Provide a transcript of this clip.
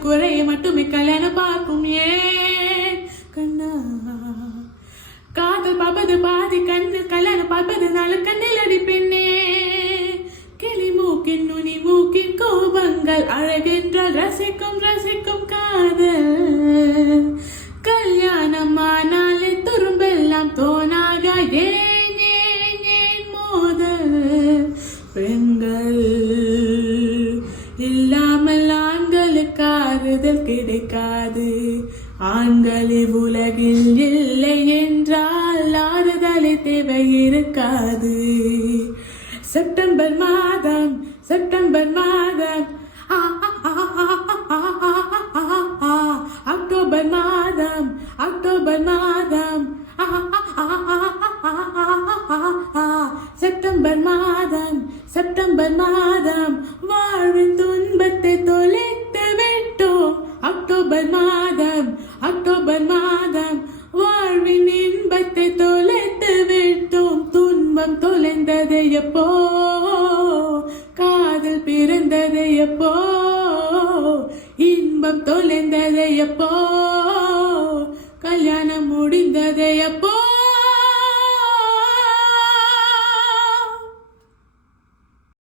குறைய மட்டுமே கல்யாணம் பார்க்கும் ஏன் கண்ணா காதல் பார்ப்பது பாதி கண்ணு கல்யாணம் பார்ப்பதுனால கண்ணில் அடி பெண்ணே கிளி மூக்கின் நுனி மூக்கின் கோபங்கள் அழகென்றால் ரசிக்கும் ரசிக்கும் காதல் கல்யாணம் ஆனாலே துரும்பெல்லாம் தோணாக ஏன் ஏன் ஏன் மோதல் பெண்கள் இல்லாமல் ஆண்களுக்கு ஆறுதல் கிடைக்காது ஆண்களே உலகில் இல்லை என்றால் ஆறுதலை தேவை இருக்காது செப்டம்பர் மாதம் அக்டோபர் மாதம் செப்டம்பர் மாதம் வாழ்வின் துன்பத்தை தொலைத்து விட்டோம் அக்டோபர் மாதம் வாழ்வின் இன்பத்தை தொலைத்து விட்டோம் துன்பம் தொலைந்தது எப்போ காதல் பிறந்தது எப்போ இன்பம் தொலைந்தது எப்போ கல்யாணம் முடிந்தது எப்போ